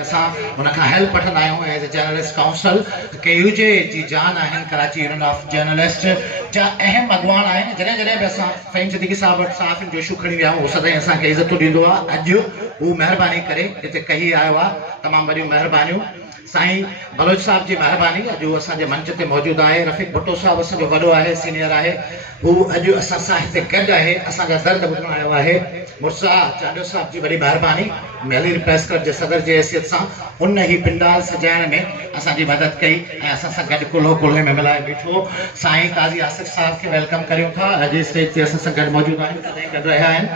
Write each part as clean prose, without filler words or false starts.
असां हुनखां हेल्प वठंदा आहियूं as a journalist council KUJ जी जान आहिनि कराची यूनियन ऑफ जर्नलिस्ट जा अहम अॻुवान आहिनि। जॾहिं जॾहिं बि असां फ़हीम सिद्दीकी साहब वटि सहाफ़ियुनि जो इशू खणी विया आहियूं, उहो सदाईं असांखे इज़तूं ॾींदो आहे। अॼु हू महिरबानी करे हिते कही आयो आहे, तमामु वॾियूं महिरबानियूं। साईं बलोच साहब जी महिरबानी, अॼु हू असांजे मंच ते मौजूदु आहे। रफ़ीक भुट्टो साहब असांजो वॾो आहे, सीनियर आहे, हू अॼु असां सां हिते गॾु आहे, असांजा दर्द ॿुधणु आयो आहे। मुर्सा चांडियो साहब जी वॾी महिरबानी, महलीर प्रेस क्लब जे सदर जी हैसियत सां उन ही पिंडाल सजाइण में असांजी मदद कई ऐं असां सां गॾु कुल्हो कुल्हे में मिलाए बीठो। साईं काज़ी आसिफ साहब खे वेलकम करियूं था, अॼु स्टेज ते असां सां गॾु मौजूदु आहिनि, तॾहिं गॾु रहिया आहिनि।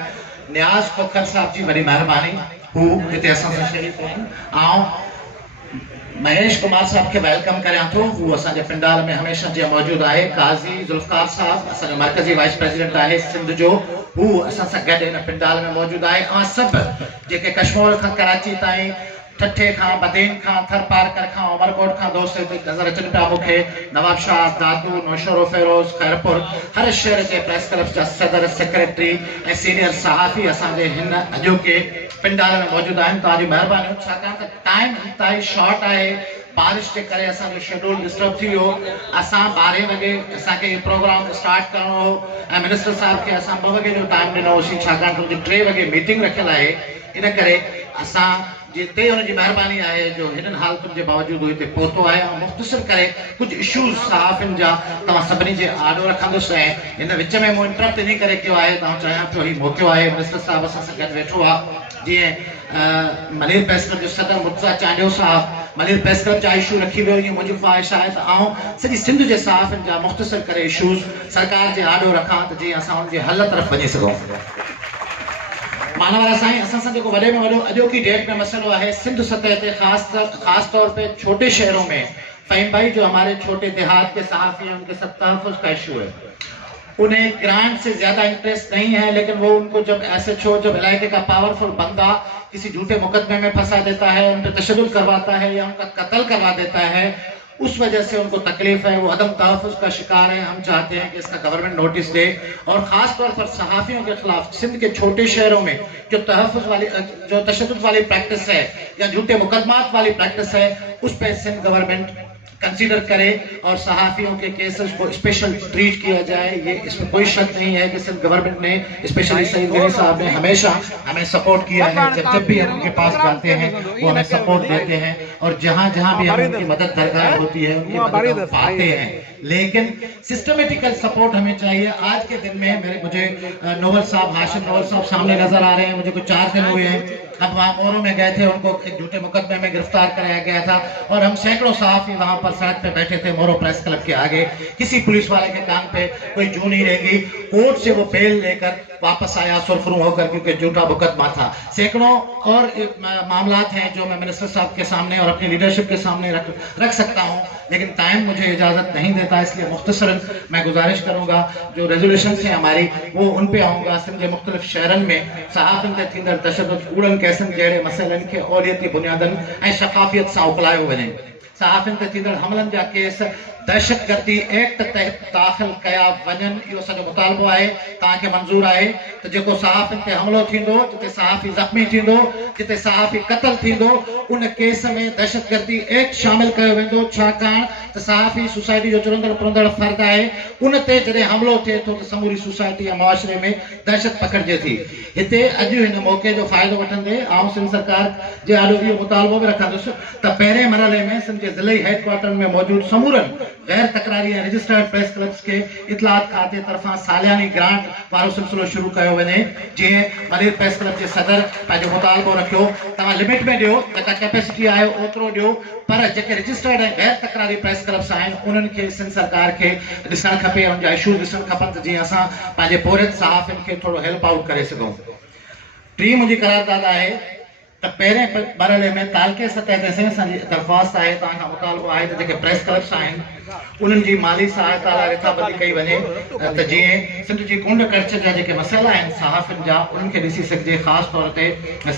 न्याज़ खोखर साहब जी वॾी महिरबानी, हू हिते असां सां शरीफ़ आहिनि। ऐं महेश कुमार साहब के वेलकम करियां थो, हू असांजे पिंडाल में हमेशह जीअं मौजूदु आहे। काज़ी ज़ुल्फ़कार साहब असांजो मरकज़ी वाइस प्रेसिडेंट आहे सिंध जो, हू असां सां गॾु हिन पिंडाल में मौजूदु आहे। ऐं सभु जेके कश्मीर खां कराची ताईं, ठठे खां बदेन खां, थर पारकर खां, उमरकोट खां दोस्त हिते नज़र अचनि पिया मूंखे, नवाब शाह, दादू, नौशरो, फेरोज़, खैरपुर, हर शहर जे प्रेस क्लब जा सदर, सेक्रेटरी ऐं सीनियर सहाफ़ी असांजे हिन अॼोके पिंडाल में मौजूदु आहिनि। तव्हांजी महिरबानी, छाकाणि त टाइम इंतहाई शॉर्ट आहे, बारिश के करे असांजो शेड्यूल डिस्टर्ब थी वियो। असां 12 वॻे असांखे इहो प्रोग्राम स्टार्ट करिणो हो ऐं मिनिस्टर साहब खे असां 2 वॻे जो टाइम ॾिनो होसीं, छाकाणि त हुनजी 3 वॻे मीटिंग रखियल आहे। इन करे असां जिते हुनजी महिरबानी आहे जो हिननि हालतुनि जे बावजूदु हिते पहुतो आहे। ऐं मुख़्तसिर करे कुझु इशूज़ सहाफ़ियुनि जा तव्हां सभिनी जे आॾो रखंदुसि ऐं हिन विच में मूं इंटरप्ट इन करे कयो आहे, तव्हां चाहियां पियो हीउ मौक़ो आहे, मिनिस्टर साहब असां सां गॾु वेठो आहे। जीअं मलीर प्रेस क्लब जो सदर मुर्तज़ा चांडियो साहब, मलीर प्रेस क्लब जा इशू रखी वियो, इहो मुंहिंजी ख़्वाहिश आहे त आउं सॼी सिंध जे सहाफ़ियुनि जा मुख़्तसिर करे इशूज़ सरकार जे आॾो रखां त जीअं असां हुनजे हल तरफ़ वञी सघूं। मानवारा साईं, असां सां जेको वॾे में वॾो अॼोकी डेट में मसइलो आहे सिंध सतह ते, ख़ास तौर पे छोटे शहरों में, फ़हीम भाई जो हमारे छोटे देहात के सहाफ़ी हैं, उनके साथ तहफ़्फ़ुज़ का इशू है। उन्हें ग्रांट से ज्यादा इंटरेस्ट नहीं है, लेकिन वो उनको जब SHO जब इलाके का पावरफुल बंदा किसी झूठे मुकदमे में फंसा देता है, उन पर तशद्दुद करवाता है या उनका कत्ल करवा देता है, उस वजह से उनको तकलीफ है, वो अदम तहफ़्फ़ुज़ का शिकार है। हम चाहते हैं कि इसका गवर्नमेंट नोटिस दे और ख़ास तौर पर सहाफ़ियों के खिलाफ सिंध के छोटे शहरों में जो तहफ़्फ़ुज़ वाली, जो तशद्दुद वाली प्रैक्टिस है या झूठे मुकदमात वाली प्रैक्टिस है, उस पर सिंध गवर्नमेंट कंसीडर करे और सहाफ़ियों के केसेस को स्पेशल ट्रीट किया जाए। ये इसमें कोई शक नहीं है कि सिंध गवर्नमेंट ने, स्पेशली सईद गनी साहब ने हमेशा हमें सपोर्ट किया है। जब भी हम उनके पास जाते हैं वो हमें सपोर्ट देते हैं और जहाँ जहाँ भी हमें उनकी मदद दरकार होती है उनकी मदद हम पाते हैं। लेकिन सिस्टमेटिकल सपोर्ट हमें चाहिए। आज के दिन में मुझे नोवल साहब, हाशिम नोवल साहब सामने नजर आ रहे हैं, मुझे कुछ 4 दिन हुए हैं, अब वहाँ मोरों में गए थे, उनको एक झूठे मुकदमे में गिरफ्तार कराया गया था और हम सैकड़ों सहाफ़ी वहाँ पर सड़क पे बैठे थे मोरो प्रेस क्लब के आगे। किसी पुलिस वाले के कान पे कोई जू नहीं रहेगी, कोर्ट से वो बेल लेकर वापस आया सुरखरू होकर, क्योंकि झूठा मुकदमा था। सैकड़ों और मामलात हैं जो मैं मिनिस्टर साहब के सामने और अपनी लीडरशिप के सामने रख सकता हूँ, लेकिन टाइम मुझे इजाज़त नहीं देता, इसलिए मुख्तसरन मैं गुजारिश करूँगा जो रेजोल्यूशन है हमारी वो उन पे आऊँगा। सिंध के मुख्तलिफ शहरन में सहाफ़ियुनि ते थींदड़ तशद्दुद, कूड़नि केसनि जहिड़े मसइलनि खे औलियती बुनियादनि ऐं शफ़ाफ़ियत सां उकलायो वञे। सहाफ़ियुनि ते थींदड़ हमलनि जा केस दहशतगर्दी एक्ट तहत दाख़िल कया वञनि, इहो सॼो मुतालबो आहे। तव्हांखे मंज़ूर आहे त जेको सहाफ़ियुनि ते हमलो थींदो, जिते सहाफ़ी ज़ख़्मी थींदो, जिते सहाफ़ी क़त्ल थींदो, उन केस में दहशतगर्दी एक्ट शामिल कयो वेंदो, छाकाणि त सहाफ़ी सोसाइटी जो चुरंदड़ पुरंदड़ फ़र्द आहे। उन ते जॾहिं हमलो थिए थो त समूरी सोसाइटी या मुआशरे में दहशत पकड़िजे थी। हिते अॼु हिन मौक़े जो फ़ाइदो वठंदे आउं सिंध सरकार जे आॾो इहो मुतालबो बि रखंदुसि त पहिरें मरहले में सिंध जे ज़िलई हेडक्वार्टर में मौजूदु समूरनि गैर तकरारी ऐं रजिस्टर्ड प्रेस क्लब्स के इतलात खाते तरफ़ां सालियानी ग्रांट वारो सिलसिलो शुरू कयो वञे। जीअं मलीर प्रेस क्लब जे सदर पंहिंजो मुतालबो रखियो, तव्हां लिमिट में ॾियो, जेका कैपेसिटी आहे ओतिरो ॾियो, पर जेके रजिस्टर्ड ऐं गैर तकरारी प्रेस क्लब्स आहिनि उन्हनि खे सिंध सरकार खे ॾिसणु खपे, उन जा इशूज़ ॾिसणु खपनि त जीअं असां पंहिंजे पोरित सहाफ़ियुनि खे थोरो हेल्प आउट करे सघूं। टी मुंहिंजी करारदाद आहे त पहिरें मरहले में तालके सतह ते असांजी दरख़्वास्त आहे, तव्हांखां मुतालबो आहे त जेके प्रेस क्लब्स आहिनि उन्हनि जी माली सहायता लाइ रिथाबंदी कई वञे त जीअं सिंध जी कुंड कच्छ जा जेके मसइला आहिनि सहाफ़ियुनि जा उन्हनि खे ॾिसी सघिजे। ख़ासि तौर ते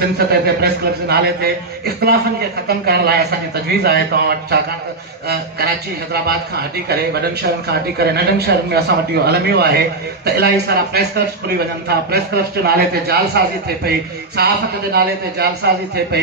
सिंध सतह ते प्रेस क्लब जे नाले ते इख़्तिलाफ़नि खे ख़तमु करण लाइ असांजी तजवीज़ आहे तव्हां वटि, छाकाणि त कराची हैदराबाद खां हटी करे वॾनि शहरनि खां हटी करे नंढनि शहरनि में असां वटि इहो अलमियो आहे त इलाही सारा प्रेस क्लब्स खुली वञनि था। प्रेस क्लब्स जे नाले ते जालसाज़ी थिए पई, सहाफ़त जे नाले ते जालसाज़ी थिए पई।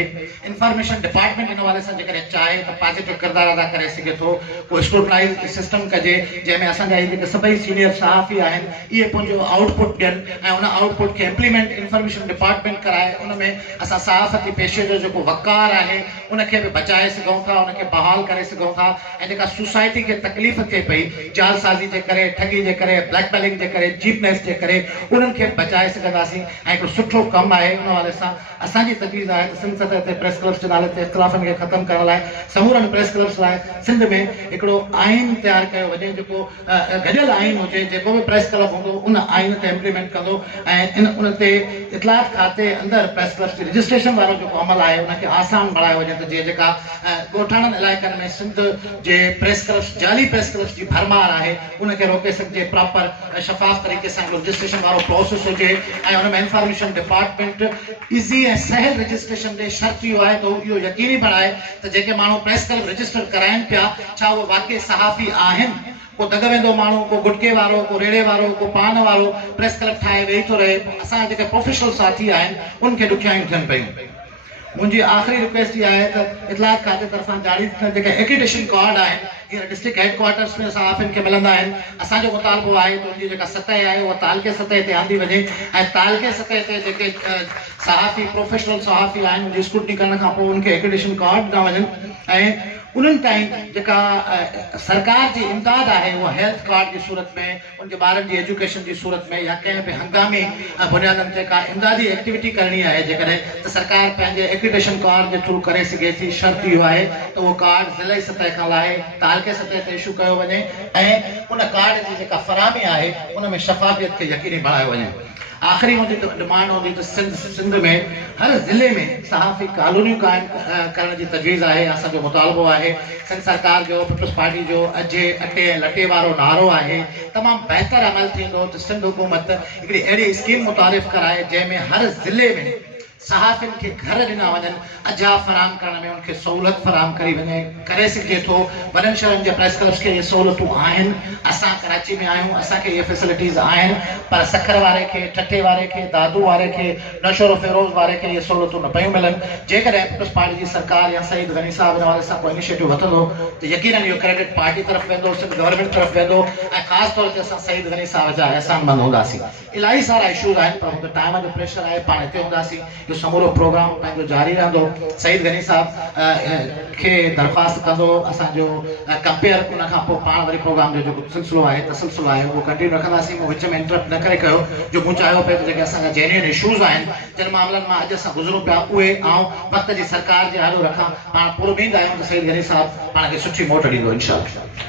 इंफॉर्मेशन डिपार्टमेंट इन वाले सां जेकॾहिं चाहे त पॉजिटिव किरदारु अदा करे सघे थो, को स्क्रूटनाइज़ सिस्टम कजे जंहिंमें असांजा जेके सभई सीनियर सहाफ़ी आहिनि इहे पंहिंजो आउटपुट ॾियनि ऐं उन आउटपुट खे इम्प्लीमेंट इंफॉर्मेशन डिपार्टमेंट कराए। उन में असां सहाफ़ती पेशे जो जेको वक़ार आहे उनखे बि बचाए सघूं था, उनखे बहाल करे सघूं था। ऐं जेका सोसाइटी खे तकलीफ़ थिए पई जालसाज़ी जे करे, ठगी जे करे, ब्लैकमेलिंग जे करे, चीपनेस जे करे, उन्हनि खे बचाए सघंदासीं। ऐं हिकिड़ो सुठो कमु आहे उन वाले सां असांजी तजवीज़ आहे त सिंध सतह ते प्रेस क्लब्स जे नाले ते इख़्तिलाफ़नि खे ख़तमु करण लाइ समूरनि प्रेस क्लब्स लाइ सिंध में हिकिड़ो आइन तयारु कयो वञे जेको गॾियल आइन हुजे। जेको बि प्रेस क्लब हूंदो उन आइन ते इम्प्लीमेंट कंदो ऐं उन ते इतलात खाते अंदरि प्रेस क्लब्स जी रजिस्ट्रेशन वारो जेको अमल आहे उनखे आसान बणायो वञे त जीअं जेका ॻोठाणनि इलाइक़नि में सिंध जे प्रेस क्लब्स जाली प्रेस क्लब्स जी भरमार आहे उनखे रोके सघिजे। प्रॉपर शफ़ाफ़ तरीक़े सां रजिस्ट्रेशन वारो प्रोसेस हुजे ऐं उन में इंफॉर्मेशन डिपार्टमेंट इज़ी ऐं सहल रजिस्ट्रेशन ॾे। शर्त इहो आहे त इहो यकीनी बणाए त जेके माण्हू प्रेस क्लब रजिस्टर कराइनि पिया छा उहे वाक़ई सहाफ़ी आहिनि। को दग वेंदो माण्हू, को गुटके वारो, को रेड़े वारो, को पान वारो प्रेस क्लब ठाहे वेही थो रहे। असां जेके प्रोफेशनल साथी आहिनि उनखे ॾुखियायूं थियनि पियूं। मुंहिंजी आख़िरी रिक्वेस्ट इहा आहे त इतलात खाते तरफ़ां जारी जेके एक्रीडेशन कार्ड आहिनि हींअर डिस्ट्रिक्ट हेडक्वार्टर्स में सहाफ़ियुनि खे मिलंदा आहिनि। असांजो मुतालबो आहे त उनजी जेका सतह आहे उहा तालके सतह ते आंदी वञे ऐं तालके सतह ते जेके सहाफ़ी प्रोफेशनल सहाफ़ी आहिनि उनजी स्क्रूटनी करण खां पोइ उनखे एक्रीडेशन कार्ड ॾिना वञनि ऐं उन्हनि ताईं जेका सरकार जी इमदाद आहे उहा हेल्थ कार्ड जी सूरत में, उनजे ॿारनि जी एजुकेशन जी सूरत में या कंहिं बि हंगामी बुनियादनि ते का इमदादी एक्टिविटी करणी आहे जेकॾहिं त सरकार पंहिंजे एक्रीडेशन कार्ड जे थ्रू करे सघे थी। शर्त इहो आहे त उहो कार्ड ज़िलई सतह खां लाहे तालके सतह ते इशू कयो वञे ऐं उन कार्ड जी जेका फ़राहमी आहे उन में शफ़ाफ़ियत खे यकीनी बणायो वञे। आख़िरी मुंहिंजी डिमांड हूंदी त सिंध में हर ज़िले में सहाफ़ी कॉलोनियूं क़ाइमु करण जी तजवीज़ आहे। असांजो मुतालबो आहे सिंध सरकार जो पीपल्स पार्टी जो अजे अटे लटे वारो नारो आहे तमामु बहितर अमल थींदो त सिंध हुकूमत हिकिड़ी अहिड़ी स्कीम मुतारिफ़ कराए जंहिंमें हर ज़िले में सहाफ़ियुनि खे घर ॾिना वञनि, अजा फराहम करण में उनखे सहूलियत फराहम करी वञे करे सघिजे थो। वॾनि शहरनि जे प्रेस क्लब्स खे इहे सहूलियतूं आहिनि। असां कराची में आहियूं, असांखे इहे फैसिलिटीज़ आहिनि, पर सखर वारे खे, ठठे वारे खे, दादू वारे खे, नशोर फिरोज़ वारे खे इहे सहूलियतूं न पियूं मिलनि। जेकॾहिं पीपल्स पार्टी जी सरकार या सईद गनी साहब इन वारे सां कोई इनिशिएटिव वठंदो त यकीनन इहो क्रेडिट पार्टी तरफ़ वेंदो, सिंध गवर्नमेंट तरफ़ वेंदो ऐं ख़ासि तौर ते असां सईद गनी साहब जा अहसानमंद हूंदासीं। इलाही सारा इशूज़ आहिनि पर हुते टाइम जो प्रेशर आहे, पाण हिते हूंदासीं। इहो समूरो प्रोग्राम पंहिंजो जारी रहंदो। सईद गनी साहब खे दरख़्वास्त कंदो असांजो कंपेयर उन खां पोइ पाण वरी प्रोग्राम जो जेको सिलसिलो आहे तसलसुल आहे उहो कंटिन्यू रखंदासीं। मूं विच में इंटरप्ट न करे कयो जो मूं चाहियो पियो त जेके असांजा जेन्युइन इशूज़ आहिनि जिन मामलनि मां अॼु असां गुज़रूं पिया उहे ऐं वक़्त जी सरकार जे हलो रखां पाण पूरो ॾींदा आहियूं त सईद गनी साहब पाण खे सुठी मोट ॾींदो इंशाअल्लाह।